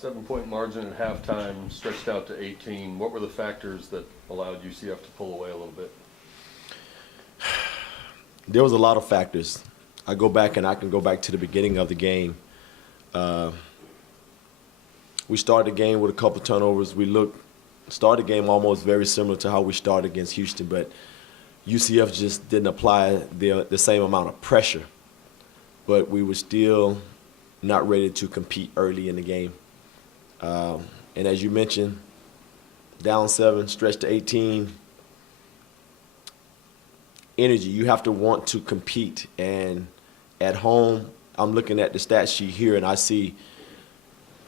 7-point margin at halftime, stretched out to 18. What were the factors that allowed UCF to pull away a little bit? There was a lot of factors. I go back and I can go back to the beginning of the game. We started the game with a couple turnovers. Started the game almost very similar to how we started against Houston, but UCF just didn't apply the same amount of pressure. But we were still not ready to compete early in the game. And as you mentioned, down 7, stretched to 18. Energy, you have to want to compete. And at home, I'm looking at the stat sheet here, and I see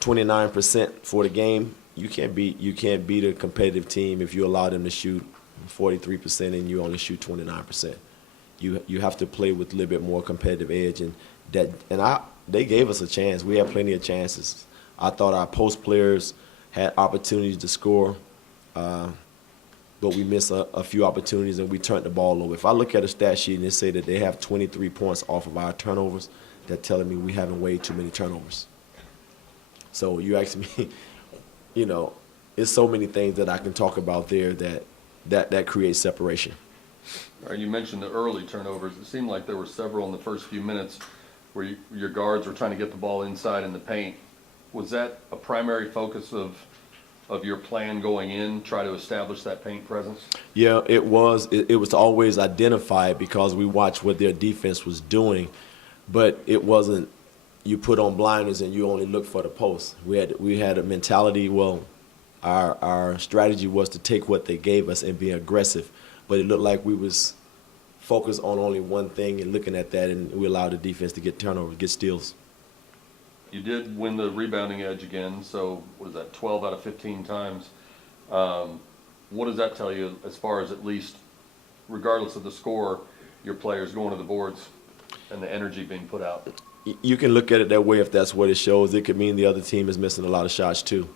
29% for the game. You can't beat a competitive team if you allow them to shoot 43% and you only shoot 29%. You have to play with a little bit more competitive edge, and they gave us a chance. We had plenty of chances. I thought our post players had opportunities to score, but we missed a few opportunities and we turned the ball over. If I look at a stat sheet and they say that they have 23 points off of our turnovers, that's telling me we having way too many turnovers. So you ask me, it's so many things that I can talk about there that creates separation. All right, you mentioned the early turnovers. It seemed like there were several in the first few minutes where your guards were trying to get the ball inside in the paint. Was that a primary focus of your plan going in, try to establish that paint presence? Yeah, it was. It was always identified because we watched what their defense was doing, but it wasn't you put on blinders and you only look for the post. We had a mentality, our strategy was to take what they gave us and be aggressive, but it looked like we was focused on only one thing and looking at that, and we allowed the defense to get turnovers, get steals. You did win the rebounding edge again, so what is that, 12 out of 15 times? What does that tell you as far as, at least, regardless of the score, your players going to the boards and the energy being put out? You can look at it that way if that's what it shows. It could mean the other team is missing a lot of shots too.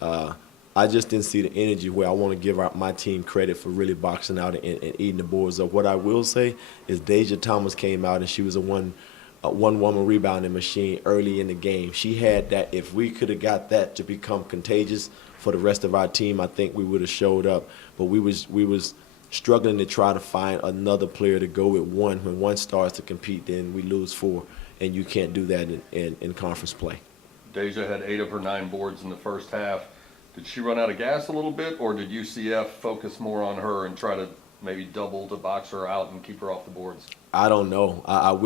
I just didn't see the energy where I want to give my team credit for really boxing out and eating the boards up. What I will say is Deja Thomas came out and she was a one-woman rebounding machine early in the game. She had that. If we could have got that to become contagious for the rest of our team, I think we would have showed up. But we was struggling to try to find another player to go with one. When one starts to compete, then we lose 4, and you can't do that in conference play. Deja had 8 of her 9 boards in the first half. Did she run out of gas a little bit, or did UCF focus more on her and try to maybe double to box her out and keep her off the boards? I don't know. I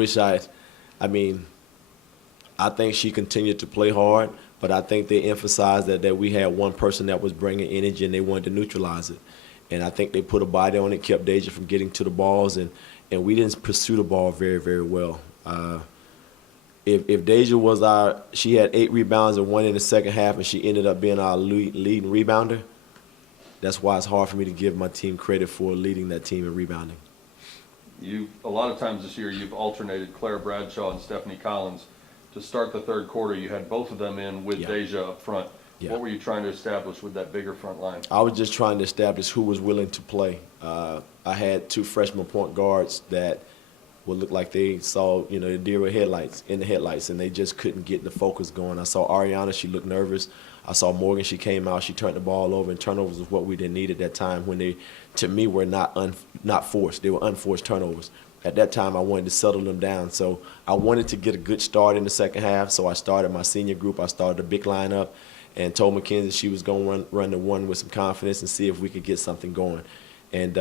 think she continued to play hard, but I think they emphasized that we had one person that was bringing energy and they wanted to neutralize it. And I think they put a body on it, kept Deja from getting to the balls, and we didn't pursue the ball very, very well. If Deja she had 8 rebounds and 1 in the second half, and she ended up being our leading rebounder, that's why it's hard for me to give my team credit for leading that team in rebounding. A lot of times this year you've alternated Claire Bradshaw and Stephanie Collins. To start the third quarter, you had both of them in with Deja up front. Yeah. What were you trying to establish with that bigger front line? I was just trying to establish who was willing to play. I had 2 freshman point guards that would look like they saw, the deer with in the headlights, and they just couldn't get the focus going. I saw Ariana, she looked nervous. I saw Morgan, she came out, she turned the ball over, and turnovers was what we didn't need at that time when they, to me, were not forced. They were unforced turnovers. At that time, I wanted to settle them down. So I wanted to get a good start in the second half, so I started my senior group. I started a big lineup and told Mackenzie she was going to run the 1 with some confidence and see if we could get something going. And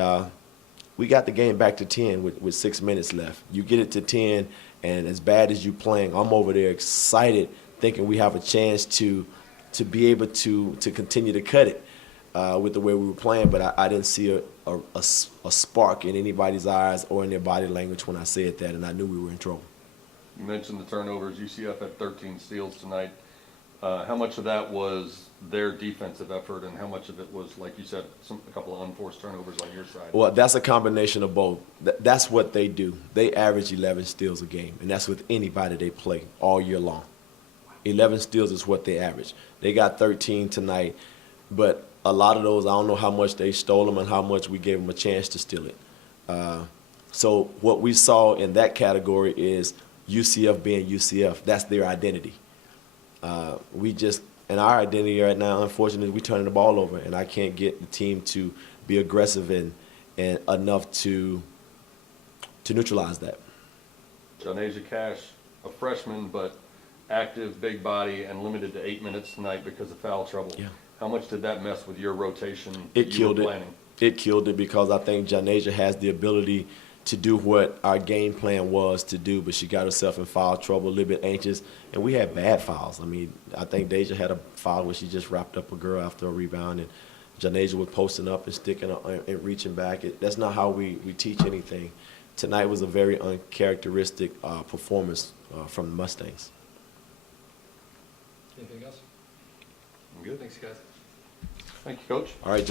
we got the game back to 10 with 6 minutes left. You get it to 10, and as bad as you playing, I'm over there excited, thinking we have a chance to be able to continue to cut it with the way we were playing. But I didn't see a spark in anybody's eyes or in their body language when I said that, and I knew we were in trouble. You mentioned the turnovers. UCF had 13 steals tonight. How much of that was their defensive effort, and how much of it was, like you said, a couple of unforced turnovers on your side? Well, that's a combination of both. That's what they do. They average 11 steals a game, and that's with anybody they play all year long. 11 steals is what they average. They got 13 tonight, but a lot of those, I don't know how much they stole them and how much we gave them a chance to steal it. So what we saw in that category is UCF being UCF. That's their identity. And our identity right now, unfortunately, we turning the ball over, and I can't get the team to be aggressive and enough to neutralize that. Janasia Cash, a freshman, but active, big body, and limited to 8 minutes tonight because of foul trouble. Yeah. How much did that mess with your rotation It you killed were it. planning? It killed it because I think Janasia has the ability to do what our game plan was to do, but she got herself in foul trouble, a little bit anxious, and we had bad fouls. I mean, I think Deja had a foul where she just wrapped up a girl after a rebound, and Janasia was posting up and sticking up and reaching back. That's not how we teach anything. Tonight was a very uncharacteristic performance from the Mustangs. Anything else? I'm good. Thanks, guys. Thank you, Coach. All right,